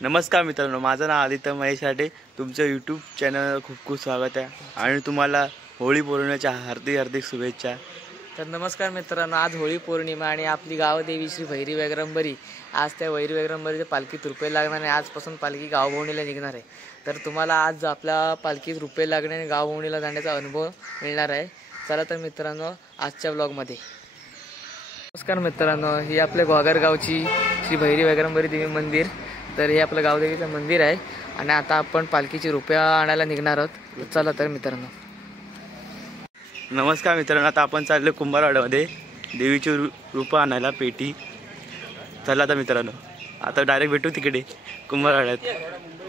नमस्कार मित्रांनो, माझं नाव आदित्य महेश साठे. तुमचं यूट्यूब चॅनल खूप खूप स्वागत आहे आणि तुम्हाला होळी पौर्णिमेच्या हार्दिक शुभेच्छा. तर नमस्कार मित्रांनो, आज होळी पौर्णिमा आणि आपली गावदेवी श्री भैरी वैग्रंबरी. आज त्या भैरी वैग्रंबरीच्या पालखीत रुपये लागणार आहे. आजपासून पालखी गावभवणीला निघणार आहे. तर तुम्हाला आज आपल्या पालखीत रुपये लागण्याने गावभवणीला जाण्याचा अनुभव मिळणार आहे. चला तर मित्रांनो, आजच्या ब्लॉगमध्ये. नमस्कार मित्रांनो, ही आपल्या घोगरगावची श्री भैरी वैग्रंबरी देवी मंदिर. तर हे आपलं गावदेवीचं मंदिर आहे आणि आता आपण पालखीची रुपया आणायला निघणार आहोत. चला तर मित्रांनो. नमस्कार मित्रांनो, आता आपण चाललो कुंभारवाड्यामध्ये देवीची रूपं आणायला पेटी. चला तर मित्रांनो, आता डायरेक्ट भेटू तिकडे कुंभारवाड्यात.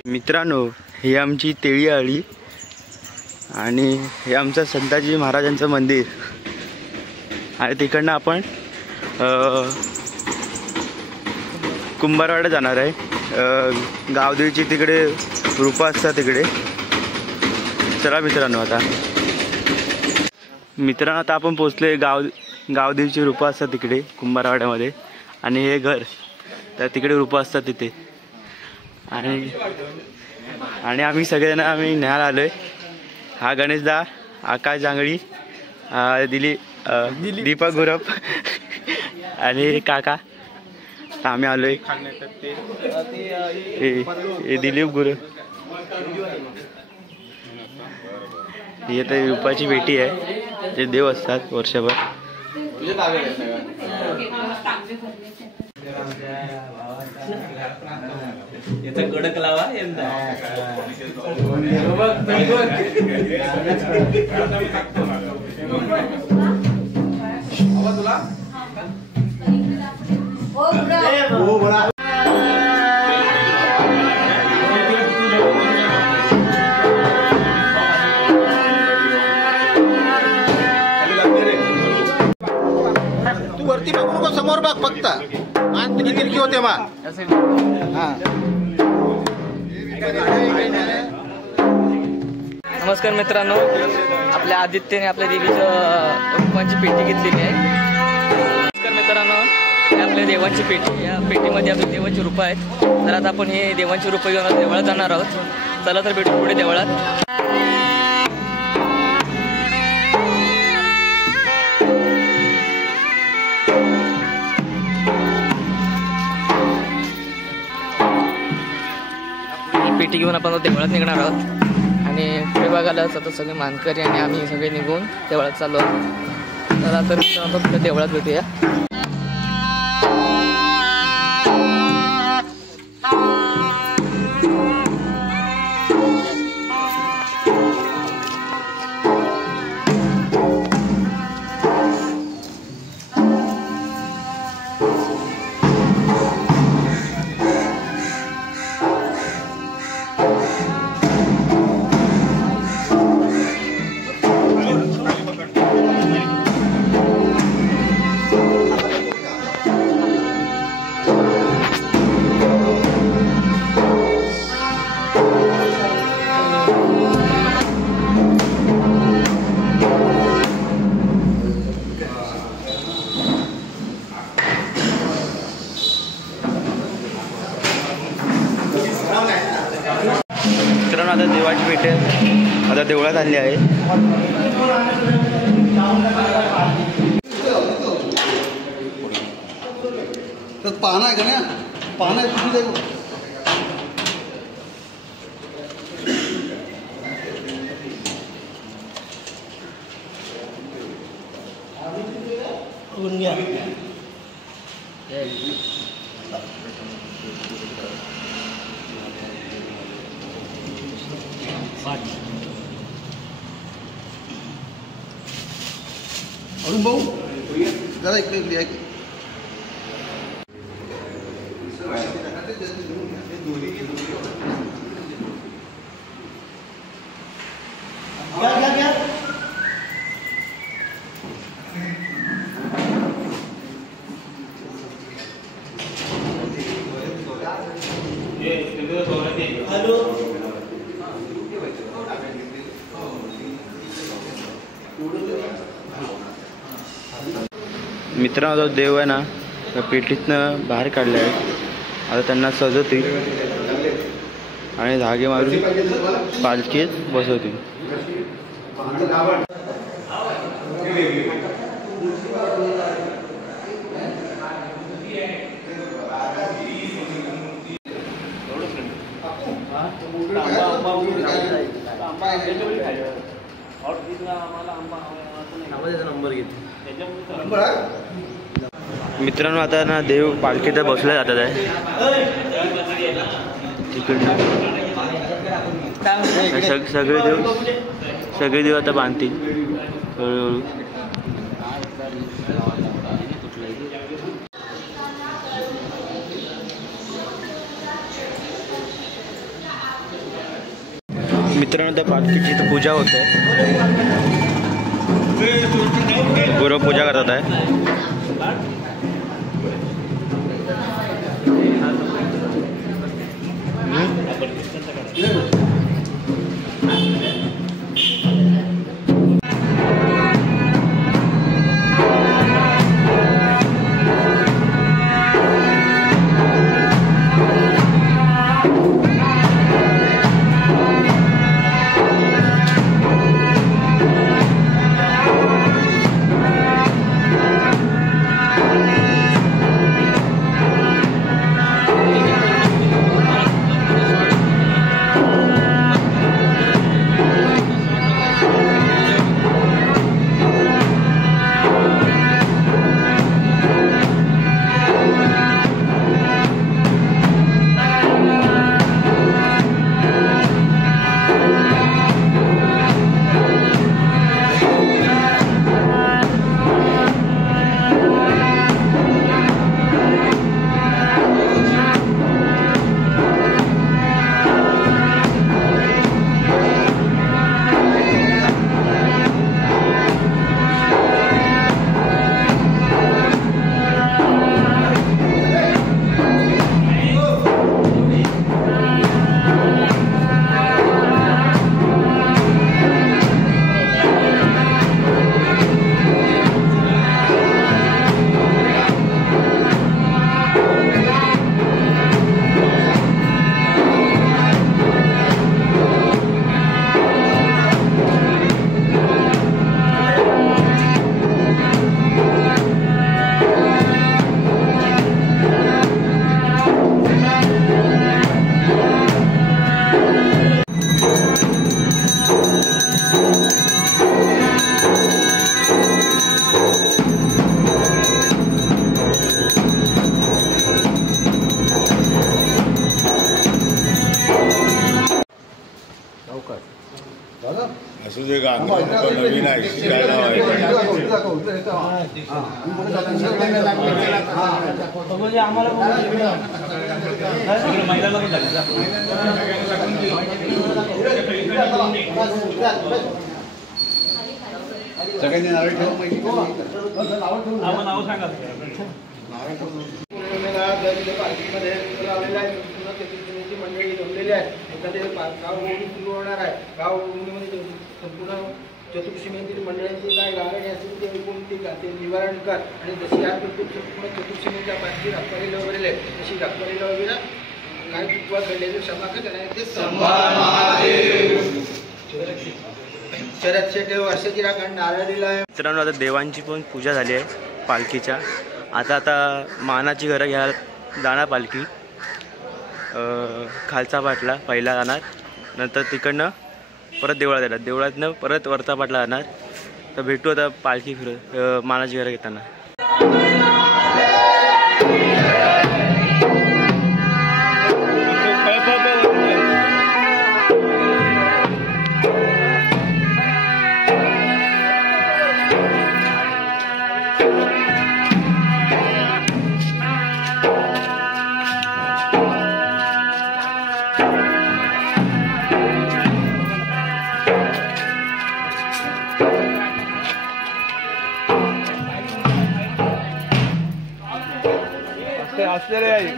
मित्रांनो, ही आमची तेळी आळी आणि हे आमचं संताजी महाराजांचं मंदिर आणि तिकडनं आपण कुंभारवाड्यात जाणार आहे. गावदेवीची तिकडे रूपं असतात तिकडे. चला मित्रांनो, आता आपण पोचले गावदेवीची रूपं असतात तिकडे कुंभारवाड्यामध्ये आणि हे घर तर तिकडे रूपं असतात तिथे. आणि आम्ही सगळेजण न्यायला आलो आहे. हा गणेशदा, आकाश जांगडी, दीपक गुरप आणि काका. आम्ही आलोय. हे दिलीप गुरु. ही आता रूपाची पेटी आहे. ते देव असतात वर्षभर. कडक लावा. तू वरती बघू नको, समोर बघ फक्त. मान तुझी तिरकी होते मा. नमस्कार मित्रांनो, आपल्या आदित्यने आपल्या देवीचं रूपांची पेटी घेतलेली आहे. नमस्कार मित्रांनो, ही आपल्या देवांची पेटी. या पेटीमध्ये आपल्या देवाची रूपं आहेत. तर आता आपण हे देवांची रूपं घेऊन देवळात जाणार आहोत. चला तर भेटू पुढे देवळात. पेटी घेऊन आपण देवळात निघणार आहोत आणि पुढे बघायला आता सगळे मानकरी आणि आम्ही सगळे निघून देवळात चाललो आहोत. तर आता आपण पुढे देवळात भेटूया. मित्रांनो, आता देवाची पेटी आता देवळात आली आहे. तर पाहणं आहे का ना, पाहणं आहे तुझी देव. अरुण भाऊ जरा इकडे या की. मित्रांनो, देव आहे ना, त्या पेटीतनं बाहेर काढले आहे. आता त्यांना सजवतील. आणि धागे मारून पालखीत बसवतील. मित्रांनो आता ना देव पालखीत बसले जातात आहे तिकडे. सगळे देव आता बांधतील हळूहळू. मित्रांनो त्या पालखीची तर पूजा होत आहे. गुरु पूजा करतात आहे. असू दे का नवीन आहे शिकायला सगळ्यांनी नाव ठेवा माहिती नाव सांगा. मंडळी जमलेली आहे. एखाद्या गाव ओढणी सुरू होणार आहे. गाव ओढणीमध्ये संपूर्ण चतुर्सीमेतील मंडळांची काय गाणे असेल ते ऐकून ते निवारण कर. आणि जशी आज संपूर्ण चतुर्सीमेच्या पाठी राखवारीला वगैरे तशी राखवारीला वगैरे काय चुकवा घडलेले क्षमा करणे ते शरद शेटे वर्षाची राखण नारळीला आहे. मित्रांनो आता देवांची पण पूजा झाली आहे पालखीच्या. आता मानाची घरं घ्यायला जाणार पालखी. खालचा पाटला पहिला जाणार, नंतर तिकडनं परत देवळात येणार, देवळातनं परत वरचा पाटला जाणार. तर भेटू आता पालखी फिरत मानाची घरं घेताना.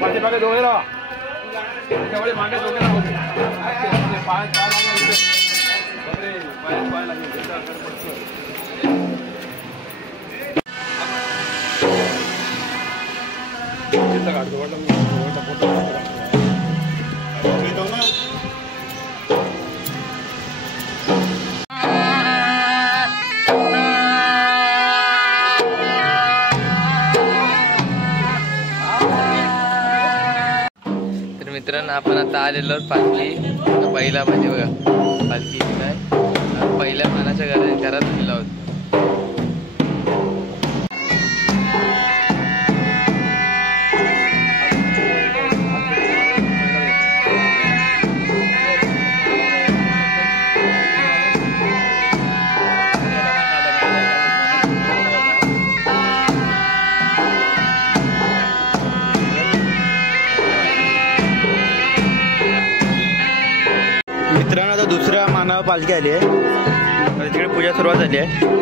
पाठीमागे दोघे राहा, मागे दोघे राहा. मित्रांनो आपण आता आलेलो आहोत पालखी पहिला म्हणजे बघा पालखी इथं आहे. पहिल्या मानाच्या घरात आलेलो आहोत. मित्रांनो आता दुसऱ्या मानावर पालखी आली आहे. तिकडे पूजा सुरुवात झाली आहे.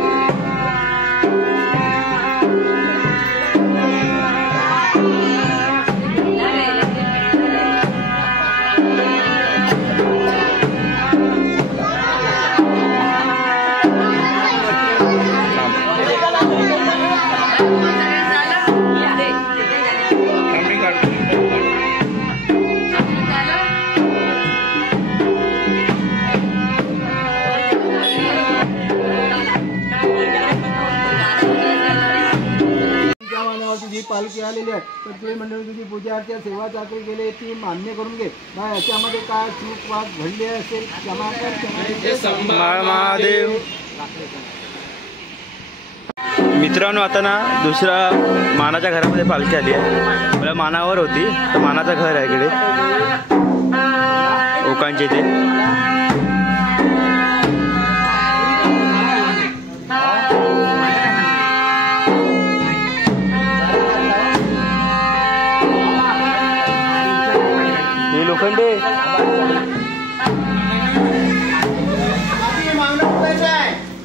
जी पालखी आलेली आहे तर ते मंडळी तुझी पूजा अर्चा सेवा चाकरी केली ती मान्य करून घे. याच्यामध्ये काय चूक वाद घडली असेल क्षमा कर. महादेव. मित्रांनो आता ना दुसऱ्या मानाच्या घरामध्ये पालखी आली आहे. मला मानावर होती तर मानाचं घर आहे इकडे ओकांचे ते. लोखंडे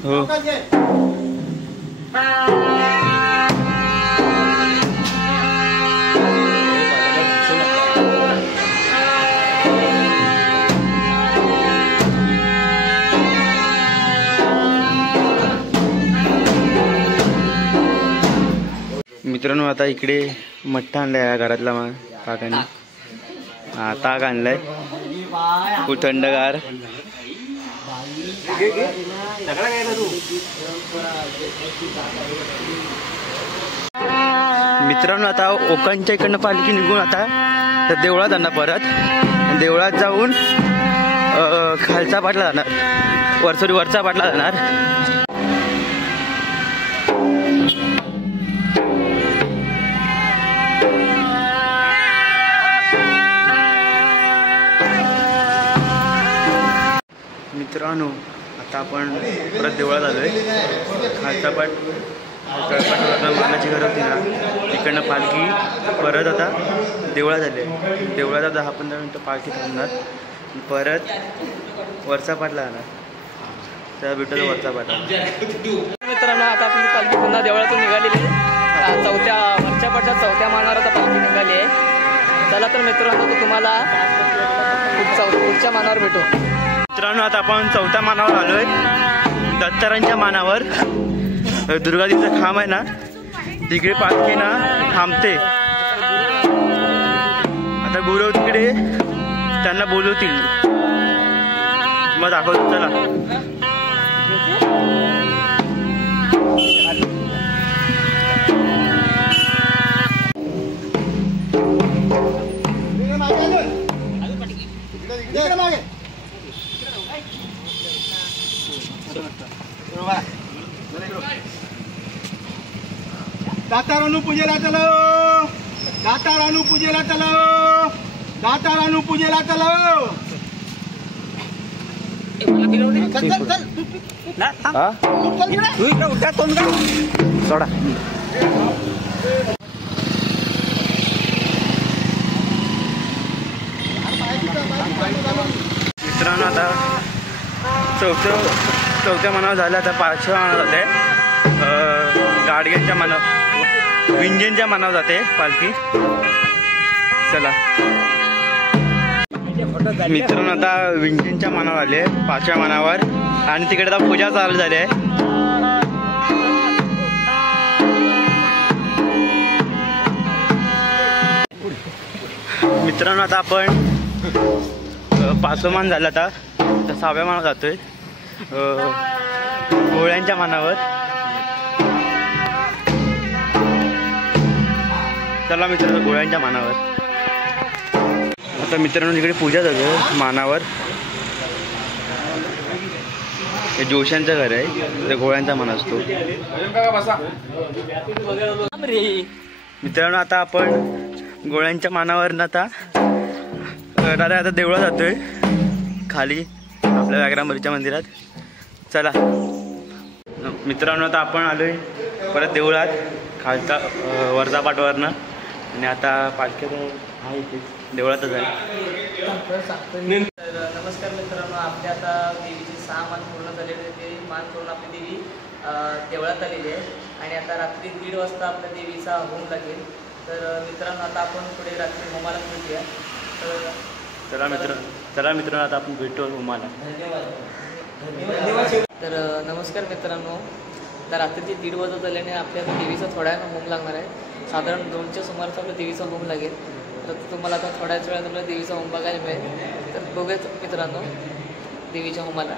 हो. मित्रांनो आता इकडे मठ्ठा आणलाय या घरातला काकांनी. हा ताक आणलाय खूप थंडगार. मित्रांनो आता ओकांच्या इकडनं पालखी निघून आता तर देवळात जाणार. परत देवळात जाऊन खालचा पाटला जाणार. वरचा पाटला जाणार. मित्रांनो आता आपण परत देवळात आलोय. खालचा पाट मानाची घर होती ना तिकडनं पालखी परत आता देवळात आली आहे. देवळात 10-15 मिनटं पालखी थांबणार. परत वरचा पाटला जाणार. त्या भेटतो वरचा पाटा. मित्रांनो आता आपली पालखी पुन्हा देवळातून निघालेली आहे. वरच्या पाटच्या चौथ्या मानावर आता पालखी निघाली आहे. चला तर मित्रांनो तो तुम्हाला पुढच्या मानावर भेटू. मित्रांनो आता आपण चौथ्या मानावर आलोय. दत्तारांच्या मानावर दुर्गादेवीचा खांब आहे ना तिकडे पालखी ना थांबते. आता गुरु तिकडे त्यांना बोलवतील. मग दाखवतो चला. दातारानू पूजेला चलो. दातारानू पूजेला चलो. दातारानू पूजेला चलो. सोडा. मित्रांनो आता चौथ्या मानावर झालं. आता 5व्या मानावर जाते. गाडग्यांच्या मानावर विंजनच्या मानावर जाते पालखी. चला मित्रांनो आता विंजनच्या मानावर आले 5व्या मानावर. आणि तिकडे आता पूजा चालू झाली आहे. मित्रांनो आता आपण 5वं मान झालं. आता 6व्या मानावर जातोय गोळ्यांच्या मानावर. चला मित्रांनो गोळ्यांच्या मानावर. तर मित्रांनो इकडे पूजा झाली मानावर. हे जोशांचं घर आहे, ते गोळ्यांचा मान असतो. मित्रांनो आता आपण गोळ्यांच्या मानावर आता आता देवळात जातोय खाली आपल्या व्याघ्रांबरीच्या मंदिरात. चला मित्रांनो आता आपण आलोय परत देवळात खालचा वरचा पाटवरनं. आणि आता पालख्या आहे इथे देवळातच आहे. तर नमस्कार मित्रांनो, आपले आता देवीचे 6 मान पूर्ण झालेले, ते मान करून आपली देवी देवळात आलेली आहे. आणि आता रात्री 1:30 वाजता आपल्या देवीचा होम लागेल. तर मित्रांनो आता आपण पुढे रात्री होमाला भेटूया. तर चला मित्रांनो आता आपण भेटतो होमाला. तर नमस्कार मित्रांनो, तर रात्रीचे 1:30 वाजत आल्याने आपल्या देवीचा थोड्या होम लागणार आहे. साधारण 2च्या सुमारास आपल्या देवीचा होम लागेल. तर तुम्हाला आता थोड्याच वेळात आपल्या देवीचा होम बघायला मिळेल. तर बघूयात मित्रांनो देवीच्या होमाला.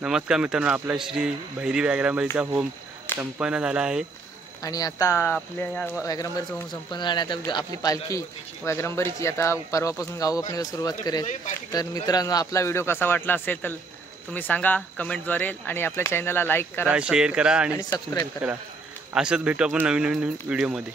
नमस्कार मित्रांनो, आपला श्री भैरी व्याघ्रांबरीचा होम संपन्न झाला आहे. आणि आता आपल्या या व्याघ्रांबरीचा होम संपन्न झाला. आता आपली पालखी व्याघ्रांबरीची आता परवापासून गावोपणीला सुरुवात करेल. तर मित्रांनो आपला व्हिडिओ कसा वाटला असेल तर तुम्ही सांगा कमेंटद्वारे. आणि आपल्या चॅनलला लाईक करा, शेअर करा आणि सबस्क्राईब करा. असंच भेटू आपण नवीन व्हिडिओमध्ये.